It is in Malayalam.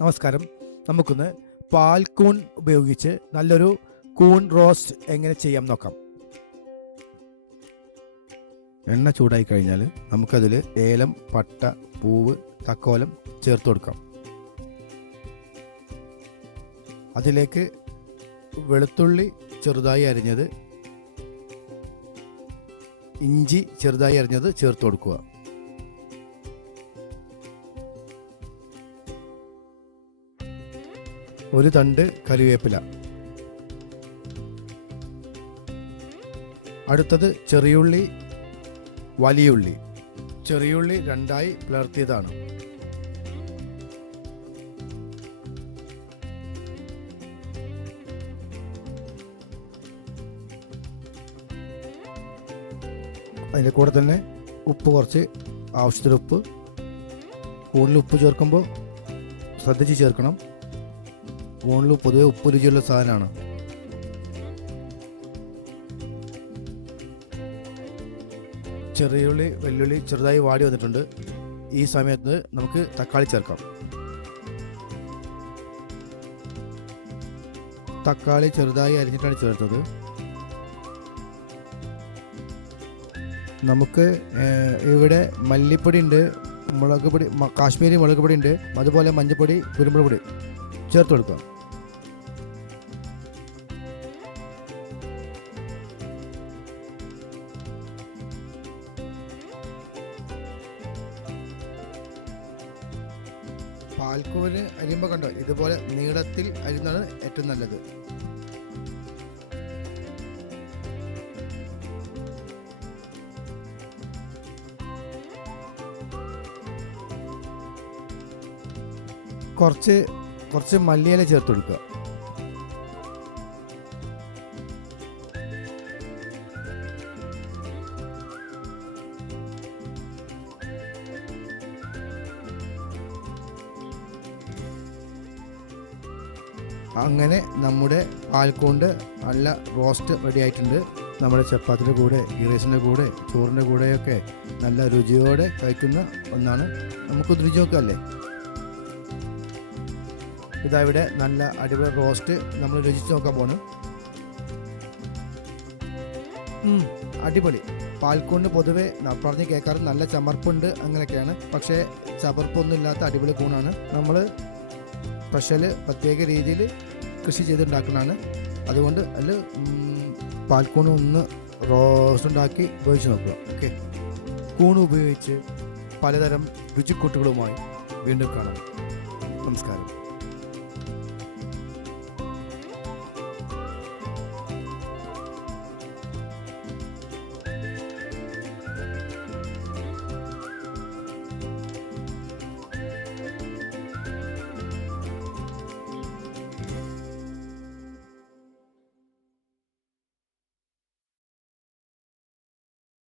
നമസ്കാരം. നമുക്കൊന്ന് പാൽക്കൂൺ ഉപയോഗിച്ച് നല്ലൊരു കൂൺ റോസ്റ്റ് എങ്ങനെ ചെയ്യാം നോക്കാം. എണ്ണ ചൂടായി കഴിഞ്ഞാൽ നമുക്കതിൽ ഏലം, പട്ട, പൂവ്, തക്കോലം ചേർത്ത് കൊടുക്കാം. അതിലേക്ക് വെളുത്തുള്ളി ചെറുതായി അരിഞ്ഞത്, ഇഞ്ചി ചെറുതായി അരിഞ്ഞത് ചേർത്ത് കൊടുക്കുക. ഒരു തണ്ട് കറിവേപ്പില. അടുത്തത് ചെറിയുള്ളി, വലിയുള്ളി. ചെറിയുള്ളി രണ്ടായി പിളർത്തിയതാണ്. അതിൻ്റെ കൂടെ തന്നെ ഉപ്പ്, കുറച്ച് ആവശ്യത്തിന് ഉപ്പ്. കൂടുതൽ ഉപ്പ് ചേർക്കുമ്പോൾ ശ്രദ്ധിച്ച് ചേർക്കണം. കൂണിൽ പൊതുവെ ഉപ്പ് രുചിയുള്ള സാധനമാണ്. ചെറിയുള്ളി, വെല്ലുള്ളി ചെറുതായി വാടി വന്നിട്ടുണ്ട്. ഈ സമയത്ത് നമുക്ക് തക്കാളി ചേർക്കാം. തക്കാളി ചെറുതായി അരിഞ്ഞിട്ടാണ് ചേർത്തത്. നമുക്ക് ഇവിടെ മല്ലിപ്പൊടി ഉണ്ട്, മുളക് പൊടി, കാശ്മീരി മുളക് പൊടി ഉണ്ട്, അതുപോലെ മഞ്ഞൾപ്പൊടി, കുരുമുളക് പൊടി ചേർത്ത് കൊടുക്കാം. പാൽക്കൂന് അരിയുമ്പോൾ കണ്ടോ, ഇതുപോലെ നീളത്തിൽ അരിയുന്നതാണ് ഏറ്റവും നല്ലത്. കുറച്ച് മല്ലിയില ചേർത്ത് കൊടുക്കുക. അങ്ങനെ നമ്മുടെ പാൽക്കൂണ്ട് നല്ല റോസ്റ്റ് റെഡി ആയിട്ടുണ്ട്. നമ്മുടെ ചപ്പാത്തിൻ്റെ കൂടെ, ഗീ റൈസിൻ്റെ കൂടെ, ചോറിൻ്റെ കൂടെയൊക്കെ നല്ല രുചിയോടെ കഴിക്കുന്ന ഒന്നാണ്. നമുക്കൊന്ന് രുചി നോക്കാമല്ലേ? ഇതാവിടെ നല്ല അടിപൊളി റോസ്റ്റ് നമ്മൾ രുചിച്ച് നോക്കാൻ പോണ്. അടിപൊളി. പാൽക്കൂണ്ട് പൊതുവെ പറഞ്ഞ് കേൾക്കാറ് നല്ല ചമർപ്പുണ്ട്, അങ്ങനെയൊക്കെയാണ്. പക്ഷേ ചമർപ്പൊന്നും ഇല്ലാത്ത അടിപൊളി കൂണാണ്. നമ്മൾ പ്രത്യേക രീതിയിൽ കൃഷി ചെയ്തുണ്ടാക്കുന്നതാണ്. അതുകൊണ്ട് അതിൽ പാൽക്കൂണ് ഒന്ന് റോസ്റ്റ് ഉണ്ടാക്കി ഉപയോഗിച്ച് നോക്കുക. ഓക്കെ, കൂണ് ഉപയോഗിച്ച് പലതരം രുചിക്കൂട്ടുകളുമായി വീണ്ടും കാണാം. നമസ്കാരം.